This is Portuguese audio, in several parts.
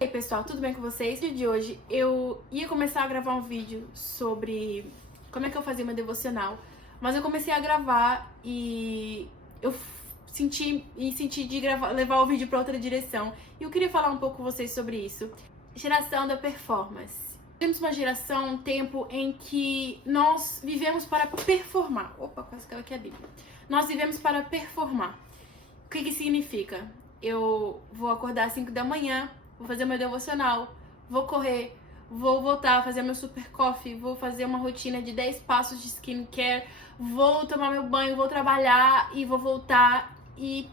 E aí pessoal, tudo bem com vocês? No vídeo de hoje eu ia começar a gravar um vídeo sobre como é que eu fazia uma devocional, mas eu comecei a gravar e eu senti de levar o vídeo para outra direção. E eu queria falar um pouco com vocês sobre isso. Geração da performance. Temos uma geração, um tempo em que nós vivemos para performar. Opa, quase caiu aqui a Bíblia. Nós vivemos para performar. O que significa? Eu vou acordar às 5 da manhã, vou fazer meu devocional, vou correr, vou voltar a fazer meu super coffee, vou fazer uma rotina de 10 passos de skincare, vou tomar meu banho, vou trabalhar e vou voltar. E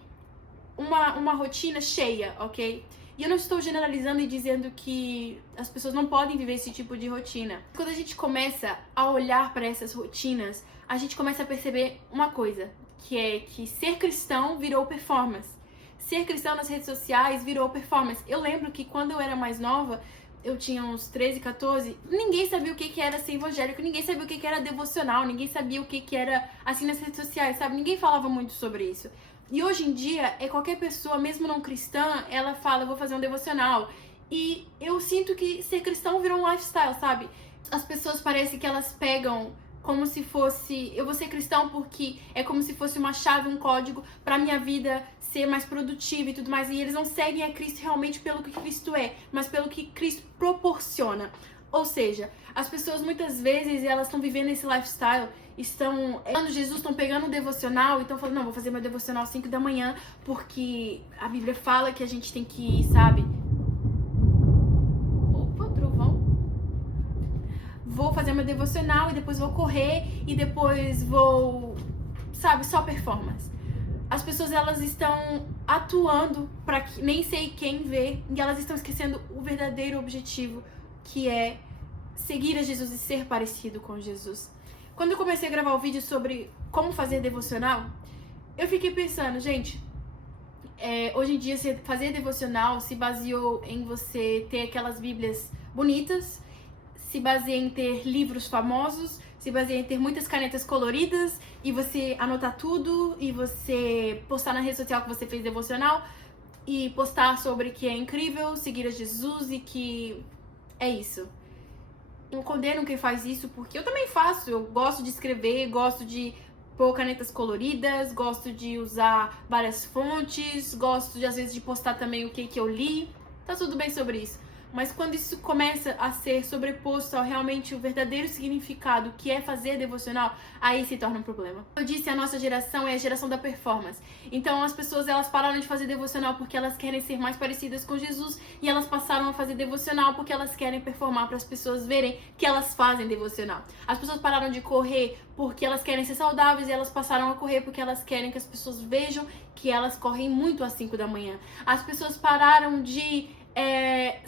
uma rotina cheia, ok? E eu não estou generalizando e dizendo que as pessoas não podem viver esse tipo de rotina. Quando a gente começa a olhar para essas rotinas, a gente começa a perceber uma coisa, que é que ser cristão virou performance. Ser cristão nas redes sociais virou performance. Eu lembro que quando eu era mais nova, eu tinha uns 13, 14, ninguém sabia o que era ser evangélico, ninguém sabia o que era devocional, ninguém sabia o que era assim nas redes sociais, sabe? Ninguém falava muito sobre isso. E hoje em dia, qualquer pessoa, mesmo não cristã, ela fala, eu vou fazer um devocional. E eu sinto que ser cristão virou um lifestyle, sabe? As pessoas parecem que elas pegam como se fosse, eu vou ser cristão porque é como se fosse uma chave, um código pra minha vida ser mais produtiva e tudo mais. E eles não seguem a Cristo realmente pelo que Cristo é, mas pelo que Cristo proporciona. Ou seja, as pessoas muitas vezes elas estão vivendo esse lifestyle, estão falando Jesus, estão pegando um devocional e estão falando, não, vou fazer meu devocional às 5 da manhã, porque a Bíblia fala que a gente tem que, sabe? Opa, trovão. Vou fazer meu devocional e depois vou correr e depois vou, sabe, só performance. As pessoas elas estão atuando para que nem sei quem vê e elas estão esquecendo o verdadeiro objetivo, que é seguir a Jesus e ser parecido com Jesus. Quando eu comecei a gravar o vídeo sobre como fazer devocional, eu fiquei pensando, gente, hoje em dia fazer devocional se baseou em você ter aquelas bíblias bonitas, se baseia em ter livros famosos, se baseia em ter muitas canetas coloridas e você anotar tudo e você postar na rede social que você fez devocional e postar sobre que é incrível seguir a Jesus e que é isso. Eu condeno quem faz isso porque eu também faço, eu gosto de escrever, gosto de pôr canetas coloridas, gosto de usar várias fontes, gosto de às vezes de postar também o que eu li, tá tudo bem sobre isso. Mas quando isso começa a ser sobreposto ao realmente o verdadeiro significado que é fazer devocional, aí se torna um problema. Eu disse, a nossa geração é a geração da performance. Então as pessoas elas pararam de fazer devocional porque elas querem ser mais parecidas com Jesus e elas passaram a fazer devocional porque elas querem performar para as pessoas verem que elas fazem devocional. As pessoas pararam de correr porque elas querem ser saudáveis e elas passaram a correr porque elas querem que as pessoas vejam que elas correm muito às 5 da manhã. As pessoas pararam de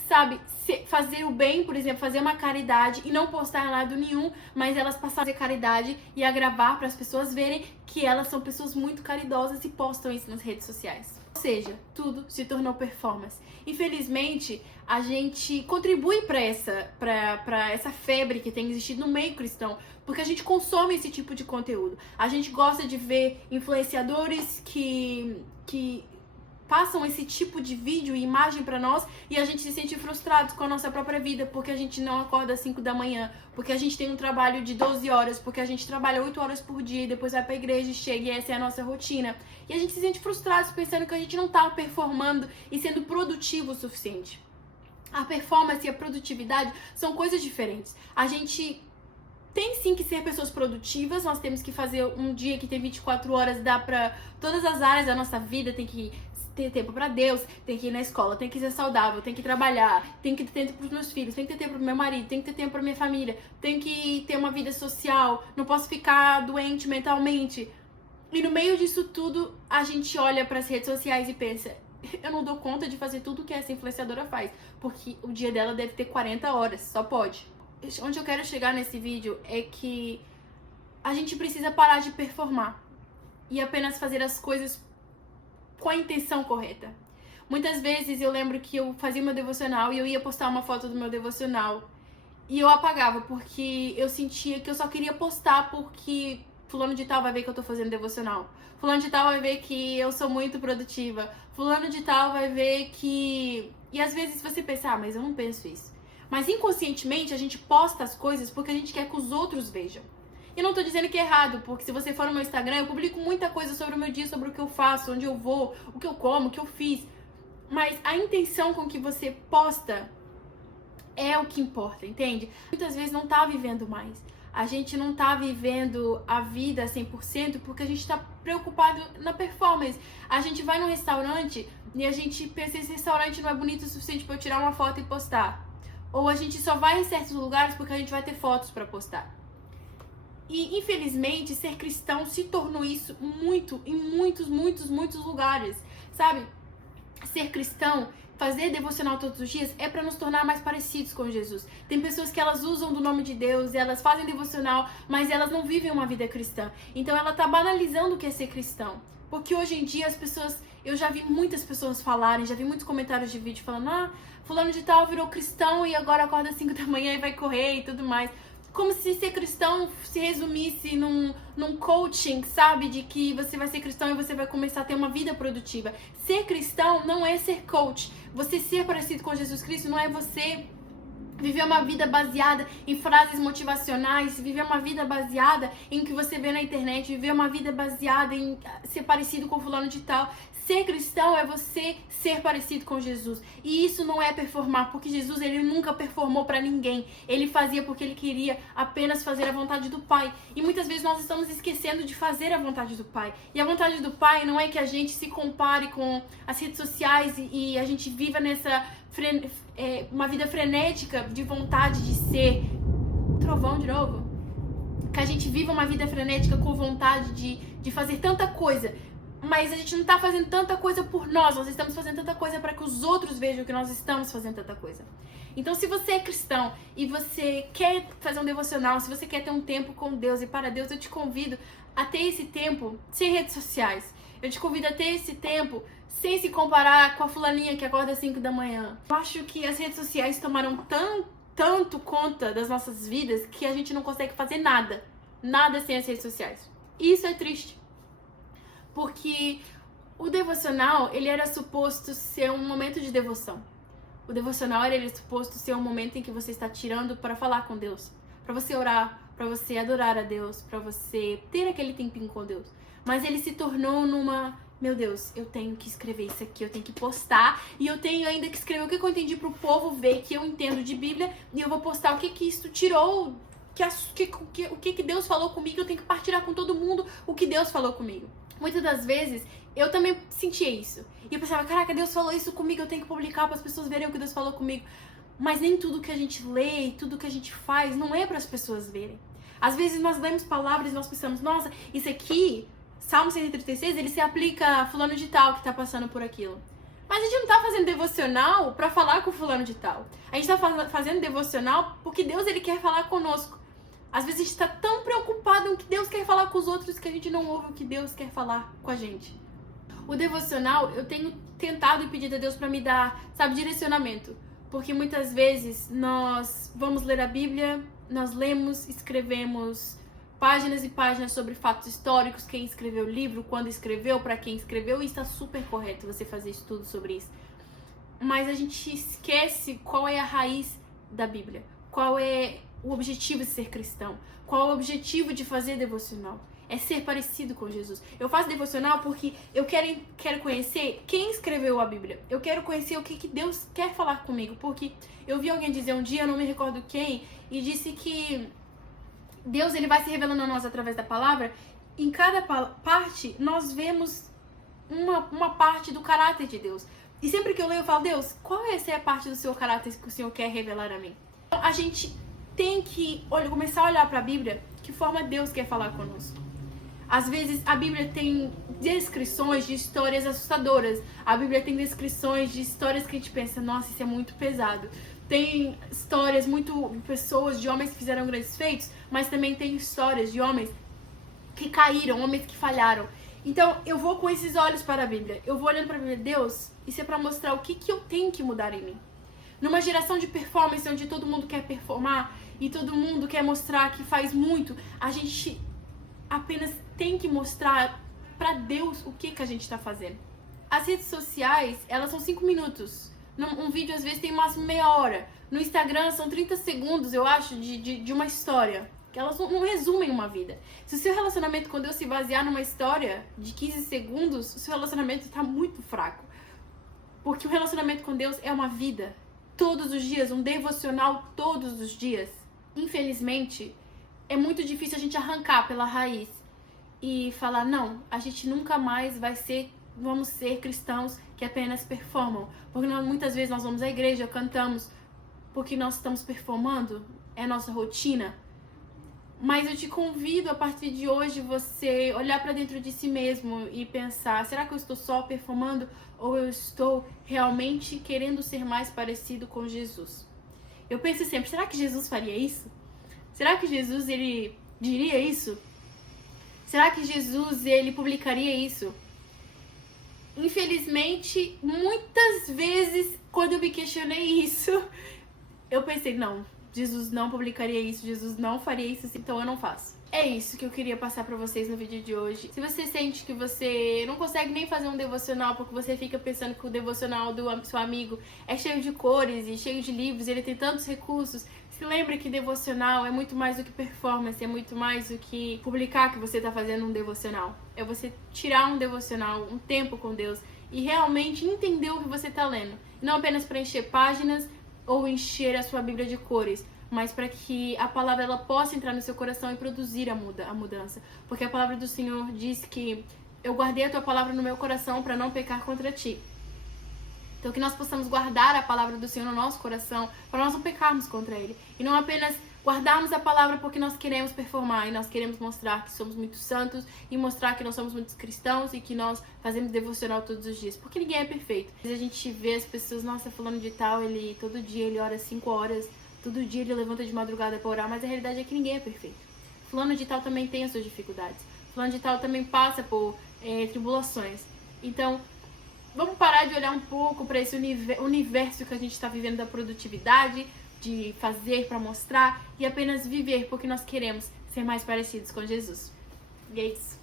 sabe, fazer o bem, por exemplo, fazer uma caridade e não postar em lado nenhum, mas elas passaram a fazer caridade e a gravar para as pessoas verem que elas são pessoas muito caridosas e postam isso nas redes sociais. Ou seja, tudo se tornou performance. Infelizmente, a gente contribui para essa febre que tem existido no meio cristão, porque a gente consome esse tipo de conteúdo. A gente gosta de ver influenciadores que passam esse tipo de vídeo e imagem pra nós e a gente se sente frustrado com a nossa própria vida porque a gente não acorda às 5 da manhã, porque a gente tem um trabalho de 12 horas, porque a gente trabalha 8 horas por dia e depois vai pra igreja e chega e essa é a nossa rotina. E a gente se sente frustrado pensando que a gente não tá performando e sendo produtivo o suficiente. A performance e a produtividade são coisas diferentes. A gente tem sim que ser pessoas produtivas, nós temos que fazer um dia que tem 24 horas, dá pra todas as áreas da nossa vida, tem que ter tempo pra Deus, tem que ir na escola, tem que ser saudável, tem que trabalhar, tem que ter tempo pros meus filhos, tem que ter tempo pro meu marido, tem que ter tempo pra minha família, tem que ter uma vida social, não posso ficar doente mentalmente. E no meio disso tudo, a gente olha pras redes sociais e pensa, eu não dou conta de fazer tudo que essa influenciadora faz, porque o dia dela deve ter 40 horas, só pode. Onde eu quero chegar nesse vídeo é que a gente precisa parar de performar e apenas fazer as coisas com a intenção correta. Muitas vezes eu lembro que eu fazia meu devocional e eu ia postar uma foto do meu devocional e eu apagava porque eu sentia que eu só queria postar porque fulano de tal vai ver que eu tô fazendo devocional. Fulano de tal vai ver que eu sou muito produtiva. Fulano de tal vai ver que E às vezes você pensa, mas eu não penso isso. Mas inconscientemente a gente posta as coisas porque a gente quer que os outros vejam. E não tô dizendo que é errado, porque se você for no meu Instagram, eu publico muita coisa sobre o meu dia, sobre o que eu faço, onde eu vou, o que eu como, o que eu fiz. Mas a intenção com que você posta é o que importa, entende? Muitas vezes não tá vivendo mais. A gente não tá vivendo a vida 100% porque a gente tá preocupado na performance. A gente vai num restaurante e a gente pensa, esse restaurante não é bonito o suficiente pra eu tirar uma foto e postar. Ou a gente só vai em certos lugares porque a gente vai ter fotos pra postar. E, infelizmente, ser cristão se tornou isso muito, em muitos lugares, sabe? Ser cristão, fazer devocional todos os dias é para nos tornar mais parecidos com Jesus. Tem pessoas que elas usam do nome de Deus, elas fazem devocional, mas elas não vivem uma vida cristã. Então ela tá banalizando o que é ser cristão. Porque hoje em dia as pessoas, eu já vi muitas pessoas falarem, já vi muitos comentários de vídeo falando, fulano de tal virou cristão e agora acorda às 5 da manhã e vai correr e tudo mais. Como se ser cristão se resumisse num coaching, sabe? De que você vai ser cristão e você vai começar a ter uma vida produtiva. Ser cristão não é ser coach. Você ser parecido com Jesus Cristo não é você viver uma vida baseada em frases motivacionais, viver uma vida baseada em o que você vê na internet, viver uma vida baseada em ser parecido com fulano de tal. Ser cristão é você ser parecido com Jesus. E isso não é performar, porque Jesus ele nunca performou pra ninguém. Ele fazia porque ele queria apenas fazer a vontade do Pai. E muitas vezes nós estamos esquecendo de fazer a vontade do Pai. E a vontade do Pai não é que a gente se compare com as redes sociais e a gente viva nessa uma vida frenética de vontade de ser. Trovão de novo? Que a gente viva uma vida frenética com vontade de fazer tanta coisa. Mas a gente não tá fazendo tanta coisa por nós estamos fazendo tanta coisa para que os outros vejam que nós estamos fazendo tanta coisa. Então, se você é cristão e você quer fazer um devocional, se você quer ter um tempo com Deus e para Deus, eu te convido a ter esse tempo sem redes sociais. Eu te convido a ter esse tempo sem se comparar com a fulaninha que acorda às 5 da manhã. Eu acho que as redes sociais tomaram tanto conta das nossas vidas que a gente não consegue fazer nada sem as redes sociais. E isso é triste. Porque o devocional, ele era suposto ser um momento de devoção. O devocional era suposto ser um momento em que você está tirando para falar com Deus. Para você orar, para você adorar a Deus, para você ter aquele tempinho com Deus. Mas ele se tornou meu Deus, eu tenho que escrever isso aqui, eu tenho que postar. E eu tenho ainda que escrever o que eu entendi pro povo ver que eu entendo de Bíblia. E eu vou postar o que isso tirou, o que Deus falou comigo. Eu tenho que partilhar com todo mundo o que Deus falou comigo. Muitas das vezes, eu também sentia isso. E eu pensava, caraca, Deus falou isso comigo, eu tenho que publicar para as pessoas verem o que Deus falou comigo. Mas nem tudo que a gente lê e tudo que a gente faz não é para as pessoas verem. Às vezes nós lemos palavras e nós pensamos, nossa, isso aqui, Salmo 136, ele se aplica a fulano de tal que tá passando por aquilo. Mas a gente não tá fazendo devocional para falar com fulano de tal. A gente tá fazendo devocional porque Deus, ele quer falar conosco. Às vezes a gente está tão preocupado em o que Deus quer falar com os outros que a gente não ouve o que Deus quer falar com a gente. O devocional, eu tenho tentado e pedido a Deus para me dar, direcionamento. Porque muitas vezes nós vamos ler a Bíblia, nós lemos, escrevemos páginas e páginas sobre fatos históricos, quem escreveu o livro, quando escreveu, para quem escreveu, e está super correto você fazer estudo sobre isso. Mas a gente esquece qual é a raiz da Bíblia, qual é o objetivo de ser cristão, qual é o objetivo de fazer devocional. É ser parecido com Jesus. Eu faço devocional porque eu quero conhecer quem escreveu a Bíblia. Eu quero conhecer o que Deus quer falar comigo. Porque eu vi alguém dizer um dia, eu não me recordo quem, e disse que Deus, ele vai se revelando a nós através da palavra. Em cada parte, nós vemos uma parte do caráter de Deus. E sempre que eu leio, eu falo, Deus, qual é essa parte do seu caráter que o Senhor quer revelar a mim? Então, a gente tem que começar a olhar para a Bíblia, que forma Deus quer falar conosco. Às vezes a Bíblia tem descrições de histórias assustadoras. A Bíblia tem descrições de histórias que a gente pensa, nossa, isso é muito pesado. Tem histórias pessoas, de homens que fizeram grandes feitos, mas também tem histórias de homens que caíram, homens que falharam. Então eu vou com esses olhos para a Bíblia. Eu vou olhando para a Bíblia, Deus, isso é para mostrar o que eu tenho que mudar em mim. Numa geração de performance, onde todo mundo quer performar e todo mundo quer mostrar que faz muito, a gente apenas tem que mostrar pra Deus o que a gente tá fazendo. As redes sociais, elas são 5 minutos Um vídeo às vezes tem máximo meia hora. No Instagram são 30 segundos, eu acho, de uma história. Que elas não resumem uma vida. Se o seu relacionamento com Deus se basear numa história de 15 segundos, o seu relacionamento está muito fraco. Porque o relacionamento com Deus é uma vida. Todos os dias, um devocional todos os dias. Infelizmente, é muito difícil a gente arrancar pela raiz e falar, não, a gente nunca mais vamos ser cristãos que apenas performam. Porque muitas vezes nós vamos à igreja, cantamos, porque nós estamos performando, é a nossa rotina. Mas eu te convido a partir de hoje você olhar para dentro de si mesmo e pensar, será que eu estou só performando ou eu estou realmente querendo ser mais parecido com Jesus? Eu penso sempre, será que Jesus faria isso? Será que Jesus, ele diria isso? Será que Jesus, ele publicaria isso? Infelizmente, muitas vezes, quando eu me questionei isso, eu pensei, não, Jesus não publicaria isso, Jesus não faria isso, então eu não faço. É isso que eu queria passar pra vocês no vídeo de hoje. Se você sente que você não consegue nem fazer um devocional porque você fica pensando que o devocional do seu amigo é cheio de cores e cheio de livros, ele tem tantos recursos, se lembre que devocional é muito mais do que performance, é muito mais do que publicar que você tá fazendo um devocional. É você tirar um devocional, um tempo com Deus e realmente entender o que você tá lendo. Não apenas para encher páginas ou encher a sua Bíblia de cores, mas para que a palavra ela possa entrar no seu coração e produzir a mudança. Porque a palavra do Senhor diz que eu guardei a tua palavra no meu coração para não pecar contra ti. Então que nós possamos guardar a palavra do Senhor no nosso coração para nós não pecarmos contra Ele. E não apenas guardarmos a palavra porque nós queremos performar e nós queremos mostrar que somos muito santos e mostrar que nós somos muitos cristãos e que nós fazemos devocional todos os dias. Porque ninguém é perfeito. Às vezes a gente vê as pessoas, nossa, fulano de tal, todo dia ele ora 5 horas, todo dia ele levanta de madrugada para orar, mas a realidade é que ninguém é perfeito. Fulano de tal também tem as suas dificuldades. Fulano de tal também passa por tribulações. Então, vamos parar de olhar um pouco para esse universo que a gente está vivendo da produtividade, de fazer para mostrar e apenas viver porque nós queremos ser mais parecidos com Jesus. E é isso.